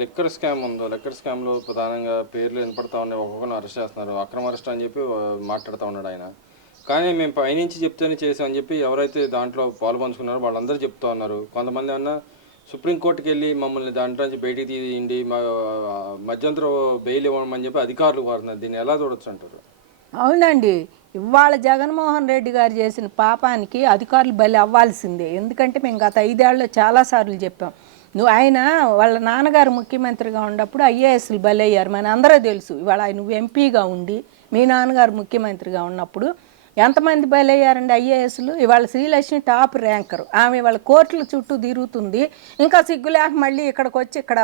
Liquor scam ఉందో, liquor స్కామ్‌లో ప్రధానంగా పేర్లు వినపడతా ఉన్నాయి. ఒక్కొక్కరిని అరెస్ట్ చేస్తున్నారు. అక్రమ అరెస్ట్ అని చెప్పి మాట్లాడుతా ఉన్నాడు ఆయన. కానీ మేము పైనుంచి చెప్తేనే చేసామని చెప్పి ఎవరైతే దాంట్లో పాలుపంచుకున్నారో వాళ్ళందరూ చెప్తా ఉన్నారు. కొంతమంది ఏమన్నా సుప్రీంకోర్టుకెళ్ళి మమ్మల్ని దాంట్లో నుంచి బయటికి తీయండి, మధ్యంతర బెయిల్ ఇవ్వమని చెప్పి అధికారులు కోరుతున్నారు. దీన్ని ఎలా చూడొచ్చు అంటారు? అవునండి. ఇవాళ జగన్మోహన్ రెడ్డి గారు చేసిన పాపానికి అధికారులు బలి అవ్వాల్సిందే. ఎందుకంటే మేము గత 5 ఏళ్లలో చాలాసార్లు చెప్పాం. ఆయన వాళ్ళ నాన్నగారు ముఖ్యమంత్రిగా ఉన్నప్పుడు ఐఏఎస్లు బలయ్యారు. మన అందరూ తెలుసు. ఇవాళ నువ్వు ఎంపీగా ఉండి మీ నాన్నగారు ముఖ్యమంత్రిగా ఉన్నప్పుడు ఎంతమంది బలయ్యారండి ఐఏఎస్లు? ఇవాళ శ్రీలక్ష్మి టాప్ ర్యాంకరు. ఆమె ఇవాళ కోర్టుల చుట్టూ తిరుగుతుంది. ఇంకా సిగ్గులేక మళ్ళీ ఇక్కడికి వచ్చి ఇక్కడ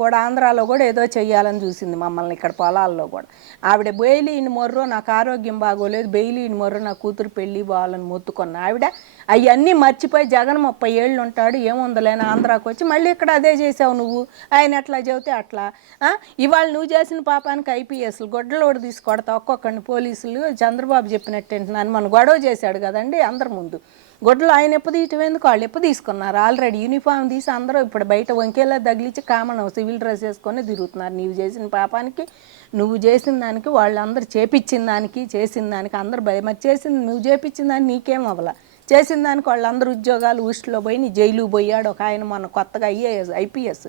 కూడా ఆంధ్రాలో కూడా ఏదో చెయ్యాలని చూసింది మమ్మల్ని ఇక్కడ పొలాల్లో కూడా. ఆవిడ బెయిలీని మొర్రో నాకు ఆరోగ్యం బాగోలేదు, బెయిలీని మొర్రో నా కూతురు పెళ్ళి పోవాలని మొత్తుకున్న ఆవిడ అవన్నీ మర్చిపోయి జగన్ 30 ఏళ్ళు ఉంటాడు ఏముందలేని ఆంధ్రాకి వచ్చి మళ్ళీ ఇక్కడ అదే చేసావు నువ్వు. ఆయన ఎట్లా చెబితే అట్లా. ఇవాళ నువ్వు చేసిన పాపానికి ఐపీఎస్లు గొడ్డలోడు తీసి కొడతా ఒక్కొక్కడిని పోలీసులు చంద్రబాబు చెప్పినట్టు నన్ను మన గొడవ చేశాడు కదండి అందరి ముందు. గొడ్డలు ఆయన ఎప్పుడు తీయటం ఎందుకు, వాళ్ళు ఎప్పుడు తీసుకున్నారు ఆల్రెడీ యూనిఫామ్ తీసి అందరూ ఇప్పుడు బయట వంకేలా తగిలించి కామన్ సివిల్ డ్రెస్ వేసుకొని తిరుగుతున్నారు. నీవు చేసిన పాపానికి నువ్వు చేసిన దానికి వాళ్ళందరూ చేపించిన దానికి చేసిన దానికి అందరూ మరి చేసింది నువ్వు చేపించిన దానికి నీకేం అవ్వాల, చేసిన దానికి వాళ్ళందరూ ఉద్యోగాలు ఊస్ట్లో పోయి నీ జైలుకు పోయాడు. ఒక ఆయన మొన్న కొత్తగా ఐపీఎస్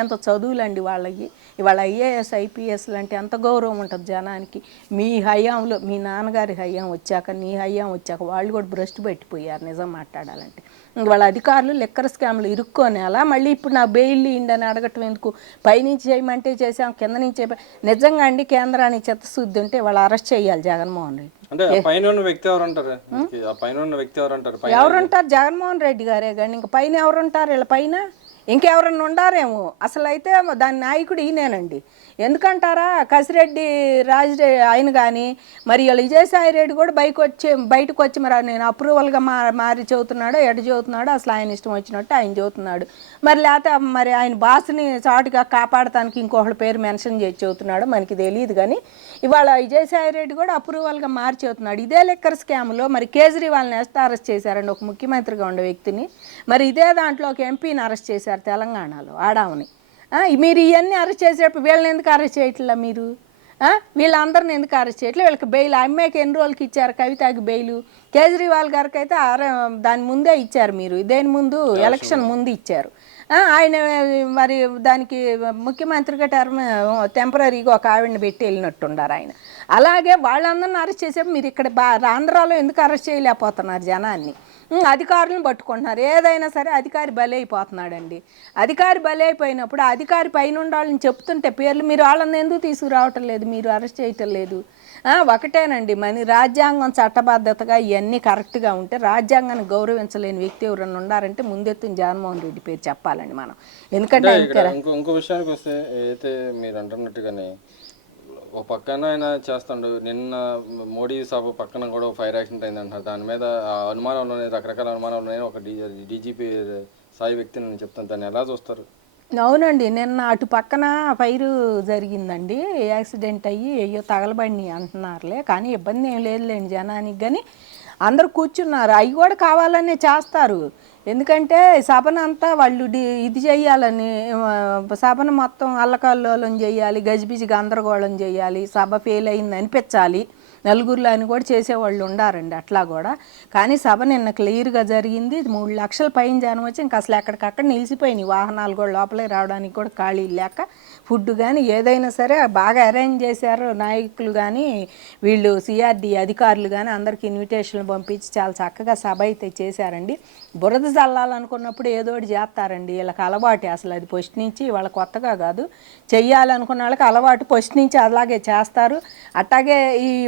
ఎంత చదువులండి వాళ్ళకి. ఇవాళ ఐఏఎస్ ఐపీఎస్లు అంటే ఎంత గౌరవం ఉంటుంది జనానికి. మీ హయాంలో మీ నాన్నగారి హయాం వచ్చాక నీ హయాం వచ్చాక వాళ్ళు కూడా భ్రష్టు పెట్టిపోయారు నిజం మాట్లాడాలంటే. వాళ్ళ అధికారులు లిక్కర్ స్కామ్లు ఇరుక్కొని అలా మళ్ళీ ఇప్పుడు నా బెయిల్ ఇవ్వండి అని అడగటం ఎందుకు? పైనుంచి చేయమంటే చేసాం, కింద నుంచి నిజంగా అండి కేంద్రానికి చిత్తశుద్ధి ఉంటే వాళ్ళు అరెస్ట్ చేయాలి జగన్మోహన్ రెడ్డి. అంటే పైన ఉన్న వ్యక్తి ఎవరంటారు? పైన ఉన్న వ్యక్తి ఎవరంటారు? ఎవరుంటారు? జగన్మోహన్ రెడ్డి గారే కానీ ఇంక పైన ఎవరుంటారు? వీళ్ళ పైన ఇంకెవరన్నా ఉండారేమో. అసలు అయితే దాని నాయకుడు ఈయనేనండి. ఎందుకంటారా, కసిరెడ్డి ఆయన కానీ మరి వీళ్ళు విజయసాయి రెడ్డి కూడా బయటకు వచ్చి మరి నేను అప్రూవల్గా మారి చదువుతున్నాడో ఎటు చదువుతున్నాడో అసలు ఆయన ఇష్టం వచ్చినట్టు ఆయన చదువుతున్నాడు. మరి లేకపోతే మరి ఆయన బాస్ని చాటుగా కాపాడటానికి ఇంకొకళ్ళ పేరు మెన్షన్ చేసి చదువుతున్నాడో మనకి తెలియదు. కానీ ఇవాళ విజయసాయి రెడ్డి కూడా అప్రూవల్గా మారి చదువుతున్నాడు. ఇదే లిక్కర్ స్కామ్లో మరి కేజ్రీవాల్ని అరెస్ట్ చేశారండి, ఒక ముఖ్యమంత్రిగా ఉండే వ్యక్తిని. మరి ఇదే దాంట్లో ఒక ఎంపీని అరెస్ట్ చేశారు తెలంగాణలో ఆడామని. మీరు ఇవన్నీ అరెస్ట్ చేసేటప్పుడు వీళ్ళని ఎందుకు అరెస్ట్ చేయట్లా మీరు? వీళ్ళందరిని ఎందుకు అరెస్ట్ చేయట్లేదు? వీళ్ళకి బెయిల్ అమ్మాయికి ఎన్ని రోజులకి ఇచ్చారు కవితకి బెయిల్? కేజ్రీవాల్ గారికి అయితే దాని ముందే ఇచ్చారు. మీరు దేని ముందు? ఎలక్షన్ ముందు ఇచ్చారు. ఆయన మరి దానికి ముఖ్యమంత్రిగా టెంపరీగా ఒక ఆవిడని పెట్టి వెళ్ళినట్టున్నారు ఆయన. అలాగే వాళ్ళందరిని అరెస్ట్ చేసేప్పుడు మీరు ఇక్కడ ఆంధ్రాలో ఎందుకు అరెస్ట్ చేయలేకపోతున్నారు జనాన్ని? అధికారులను పట్టుకుంటున్నారు. ఏదైనా సరే అధికారి బలైపోతున్నాడండి. అధికారి బలైపోయినప్పుడు అధికారి పైన ఉండాలని చెప్తుంటే పేర్లు మీరు వాళ్ళని ఎందుకు తీసుకురావటం లేదు, మీరు అరెస్ట్ చేయటం లేదు? ఒకటేనండి, మన రాజ్యాంగం చట్టబద్ధతగా ఇవన్నీ కరెక్ట్గా ఉంటే రాజ్యాంగాన్ని గౌరవించలేని వ్యక్తి ఎవరన్నా ఉన్నారంటే ముందెత్తున జగన్మోహన్ రెడ్డి పేరు చెప్పాలండి మనం. ఎందుకంటే ఇంకో విషయానికి వస్తే అయితే మీరు అంటున్నట్టుగానే ఒక పక్కన ఆయన చేస్తాడు. నిన్న మోడీ సభ పక్కన కూడా ఫైర్ యాక్సిడెంట్ అయింది అంటారు. దాని మీద అనుమానాలు ఉన్నాయి, రకరకాల అనుమానాలు ఉన్నాయి. ఒక డీజీపీ స్థాయి వ్యక్తిని నేను చెప్తాను, దాన్ని ఎలా చూస్తారు? అవునండి, నిన్న అటు పక్కన ఫైరు జరిగిందండి. యాక్సిడెంట్ అయ్యి అయ్యో తగలబడి అంటున్నారులే, కానీ ఇబ్బంది ఏం లేదులేండి జనానికి. కానీ అందరూ కూర్చున్నారు. అవి కూడా కావాలనే చేస్తారు. ఎందుకంటే సభనంతా వాళ్ళు ఇది చేయాలని, సభను మొత్తం అల్లకల్లోలం చేయాలి, గజిబిజి గందరగోళం చేయాలి, సభ ఫెయిల్ అయింది అనిపించాలి నలుగురిలో అని కూడా చేసేవాళ్ళు ఉండారండి అట్లా కూడా. కానీ సభ నిన్న క్లియర్గా జరిగింది. 3 లక్షల పైన జనం వచ్చి ఇంకా అసలు ఎక్కడికక్కడ నిలిచిపోయినాయి. వాహనాలు కూడా లోపలే రావడానికి కూడా ఖాళీ లేక, ఫుడ్ కానీ ఏదైనా సరే బాగా అరేంజ్ చేశారు నాయకులు కానీ వీళ్ళు సిఆర్డి అధికారులు కానీ అందరికి ఇన్విటేషన్లు పంపించి చాలా చక్కగా సభ అయితే చేశారండి. బురద చల్లాలనుకున్నప్పుడు ఏదో ఒకటి చేస్తారండి, వీళ్ళకి అలవాటు అసలు. అది ఫస్ట్ నుంచి వాళ్ళ కొత్తగా కాదు, చెయ్యాలనుకున్న వాళ్ళకి అలవాటు ఫస్ట్ నుంచి అలాగే చేస్తారు. అట్లాగే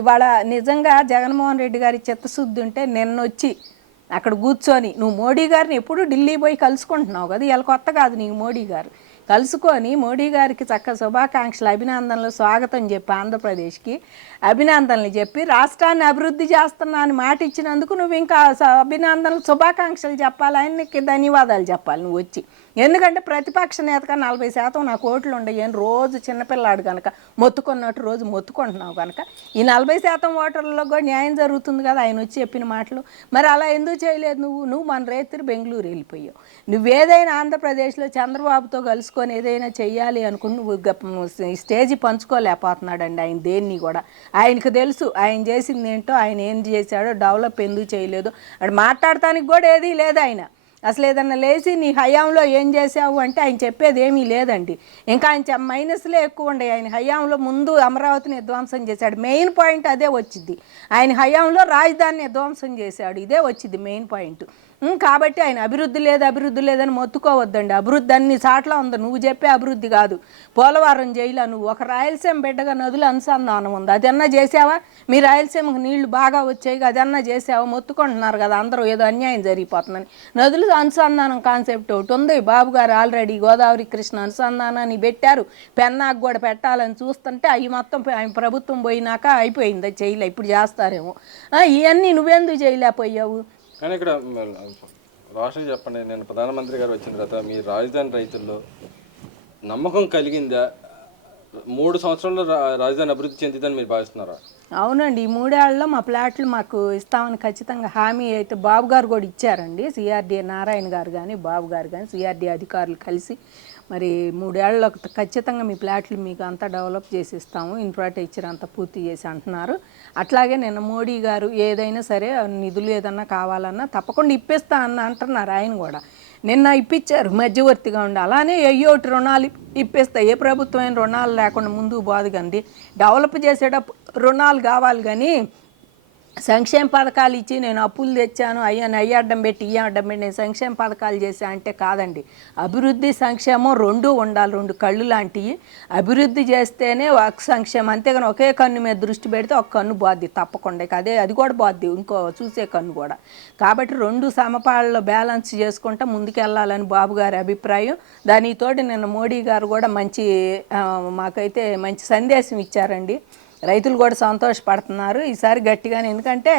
వాళ్ళ నిజంగా జగన్మోహన్ రెడ్డి గారి చిత్తశుద్ధి ఉంటే నిన్నొచ్చి అక్కడ కూర్చొని, నువ్వు మోడీ గారిని ఎప్పుడు ఢిల్లీ పోయి కలుసుకుంటున్నావు కదా, ఇలా కొత్త కాదు నీకు మోడీ గారు, కలుసుకొని మోడీ గారికి చక్క శుభాకాంక్షలు అభినందనలు స్వాగతం చెప్పి ఆంధ్రప్రదేశ్కి అభినందనలు చెప్పి రాష్ట్రాన్ని అభివృద్ధి చేస్తున్నా అని మాట ఇచ్చినందుకు నువ్వు ఇంకా అభినందనలు శుభాకాంక్షలు చెప్పాలి, ఆయనకి ధన్యవాదాలు చెప్పాలి నువ్వు వచ్చి. ఎందుకంటే ప్రతిపక్ష నేతగా 40% నాకు ఓట్లు ఉండయి అని రోజు చిన్నపిల్లాడు కనుక మొత్తుకున్నట్టు రోజు మొత్తుకుంటున్నావు కనుక ఈ 40% ఓటర్లలో కూడా న్యాయం జరుగుతుంది కదా ఆయన వచ్చి చెప్పిన మాటలు. మరి అలా ఎందుకు చేయలేదు నువ్వు మన రైతులు బెంగళూరు వెళ్ళిపోయావు. నువ్వేదైనా ఆంధ్రప్రదేశ్లో చంద్రబాబుతో కలుసుకొని ఏదైనా చెయ్యాలి అనుకుని నువ్వు స్టేజీ పంచుకోలేకపోతున్నాడండి ఆయన దేన్ని కూడా. ఆయనకు తెలుసు ఆయన చేసింది ఏంటో, ఆయన ఏం చేశాడో, డెవలప్ ఎందుకు చేయలేదు అది మాట్లాడటానికి కూడా ఏదీ లేదు ఆయన. అసలు ఏదన్నా లేచి నీ హయాంలో ఏం చేసావు అంటే ఆయన చెప్పేది ఏమీ లేదండి. ఇంకా ఆయన మైనస్లే ఎక్కువ ఉండే. ఆయన హయాంలో ముందు అమరావతిని విధ్వంసం చేశాడు, మెయిన్ పాయింట్ అదే వచ్చింది. ఆయన హయాంలో రాజధానిని విధ్వంసం చేశాడు, ఇదే వచ్చింది మెయిన్ పాయింట్. కాబట్టి ఆయన అభివృద్ధి లేదని మొత్తుకోవద్దండి. అభివృద్ధి అన్ని చాట్ల ఉంది, నువ్వు చెప్పే అభివృద్ధి కాదు. పోలవరం జైలా నువ్వు ఒక రాయలసీమ బిడ్డగా నదులు అనుసంధానం ఉంది, అదన్నా చేసావా? మీ రాయలసీమకు నీళ్లు బాగా వచ్చాయి, అదన్నా చేసావా? మొత్తుకుంటున్నారు కదా అందరూ ఏదో అన్యాయం జరిగిపోతుందని. నదులు అనుసంధానం కాన్సెప్ట్ ఒకటి ఉంది, బాబు గారు ఆల్రెడీ గోదావరి కృష్ణ అనుసంధానాన్ని పెట్టారు, పెన్నాకు కూడా పెట్టాలని చూస్తుంటే అవి మొత్తం ప్రభుత్వం పోయినాక అయిపోయింది, చేయలే. ఇప్పుడు చేస్తారేమో. ఇవన్నీ నువ్వెందుకు చేయలేకపోయావు? కానీ ఇక్కడ రాష్ట్రం చెప్పండి, నేను ప్రధానమంత్రి గారు వచ్చిన తర్వాత మీ రాజధాని రైతుల్లో నమ్మకం కలిగిందా? 3 సంవత్సరాల్లో రాజధాని అభివృద్ధి చెందిందని మీరు భావిస్తున్నారా? అవునండి, ఈ 3 ఏళ్లలో మా ప్లాట్లు మాకు ఇస్తామని ఖచ్చితంగా హామీ అయితే బాబు గారు కూడా ఇచ్చారండి. సిఆర్డీ నారాయణ గారు కానీ బాబు గారు కానీ సిఆర్డీ అధికారులు కలిసి మరి 3 ఏళ్లలో ఖచ్చితంగా మీ ప్లాట్లు మీకు అంతా డెవలప్ చేసి ఇస్తాము, ఇన్ఫ్రాస్ట్రక్చర్ అంతా పూర్తి చేసి అంటున్నారు. అట్లాగే నిన్న మోడీ గారు ఏదైనా సరే నిధులు ఏదన్నా కావాలన్నా తప్పకుండా ఇప్పిస్తా అంటున్నారు. ఆయన కూడా నిన్న ఇప్పించారు మధ్యవర్తిగా ఉండి. అలానే అయ్యోటి రుణాలు ఇప్పిస్తా, ఏ ప్రభుత్వమైన రుణాలు లేకుండా ముందుకు పోదు కానీ డెవలప్ చేసేటప్పుడు రుణాలు కావాలి. కానీ సంక్షేమ పథకాలు ఇచ్చి నేను అప్పులు తెచ్చాను అయ్యి అడ్డం పెట్టి నేను సంక్షేమ పథకాలు చేశా అంటే కాదండి. అభివృద్ధి సంక్షేమం రెండూ ఉండాలి, 2 కళ్ళు లాంటివి. అభివృద్ధి చేస్తేనే ఒక సంక్షేమం, అంతేగాని ఒకే కన్ను మీద దృష్టి పెడితే ఒక కన్ను బాద్ది తప్పకుండా, అది కూడా బాద్ది ఇంకో చూసే కన్ను కూడా. కాబట్టి 2 సమపాళ్ళలో బ్యాలెన్స్ చేసుకుంటూ ముందుకెళ్ళాలని బాబు గారి అభిప్రాయం. దానితోటి నిన్న మోడీ గారు కూడా మాకైతే మంచి సందేశం ఇచ్చారండి. రైతులు కూడా సంతోషపడుతున్నారు ఈసారి గట్టిగానే, ఎందుకంటే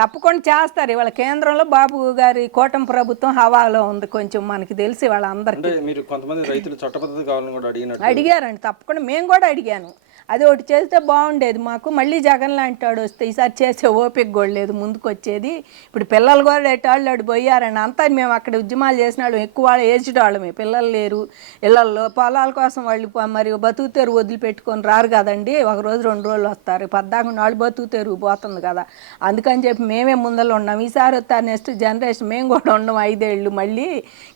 తప్పకుండా చేస్తారు. ఇవాళ కేంద్రంలో బాబు గారి కూటమి ప్రభుత్వం హవాలో ఉంది కొంచెం, మనకి తెలిసి వాళ్ళందరికీ. మీరు కొంతమంది రైతులు చట్టబద్ధత కావాలని కూడా అడిగారండి, తప్పకుండా మేము కూడా అడిగాను. అది ఒకటి చేస్తే బాగుండేది మాకు. మళ్ళీ జగన్ లాంటి వాడు వస్తే ఈసారి చేసే ఓపిక కూడా లేదు, ముందుకు వచ్చేది. ఇప్పుడు పిల్లలు కూడా ఎటాళ్ళు అటు పోయారండి. అంతా మేము అక్కడ ఉద్యమాలు చేసిన వాళ్ళు ఎక్కువ ఏజ్డ్ వాళ్ళమే, పిల్లలు లేరు ఇళ్లల్లో. పొలాల కోసం వాళ్ళు మరి బతుకు తెరువు వదిలిపెట్టుకొని రారు కదండి, 1 రోజు 2 రోజులు వస్తారు. 14 నాళ్ళు బతుకు తెరువు పోతుంది కదా, అందుకని చెప్పి మేమే ముందర ఉన్నాం. ఈసారి వస్తారు నెక్స్ట్ జనరేషన్ మేము కూడా ఉన్నాం 5 ఏళ్ళు మళ్ళీ.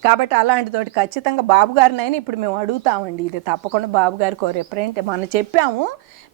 కాబట్టి అలాంటితోటి ఖచ్చితంగా బాబు గారినైనా ఇప్పుడు మేము అడుగుతామండి. ఇది తప్పకుండా బాబు గారికి రిప్రజెంట్ మనం చెప్పాము.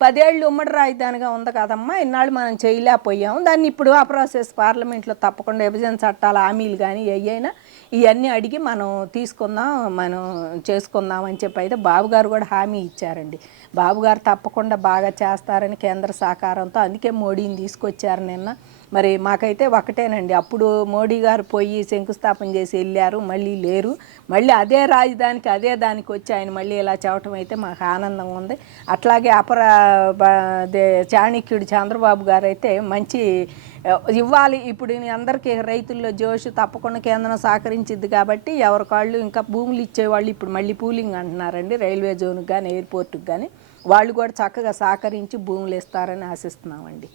10 ఏళ్ళు ఉమ్మడి రాజధానిగా ఉంది కదమ్మా, ఇన్నాళ్ళు మనం చేయలేకపోయాము, దాన్ని ఇప్పుడు ఆ ప్రాసెస్ పార్లమెంట్లో తప్పకుండా విభజన చట్టాల హామీలు కానీ అయ్యైనా ఇవన్నీ అడిగి మనం తీసుకుందాం, మనం చేసుకుందాం అని చెప్పి అయితే బాబు గారు కూడా హామీ ఇచ్చారండి. బాబు గారు తప్పకుండా బాగా చేస్తారని కేంద్ర సహకారంతో, అందుకే మోడీని తీసుకొచ్చారు నిన్న. మరి మాకైతే ఒకటేనండి, అప్పుడు మోడీ గారు పోయి శంకుస్థాపన చేసి వెళ్ళారు, మళ్ళీ లేరు. మళ్ళీ అదే రాజధానికి అదే దానికి వచ్చి ఆయన మళ్ళీ ఇలా చెప్పడం అయితే మాకు ఆనందంగా ఉంది. అట్లాగే చాణక్యుడు చంద్రబాబు గారు అయితే మంచి ఇవ్వాలి. ఇప్పుడు అందరికీ రైతుల్లో జోషు తప్పకుండా కేంద్రం సహకరించింది కాబట్టి ఎవరి కాళ్ళు ఇంకా భూములు ఇచ్చేవాళ్ళు ఇప్పుడు మళ్ళీ పూలింగ్ అంటున్నారండి. రైల్వే జోన్కి కానీ ఎయిర్పోర్ట్కి కానీ వాళ్ళు కూడా చక్కగా సహకరించి భూములు ఇస్తారని ఆశిస్తున్నామండి.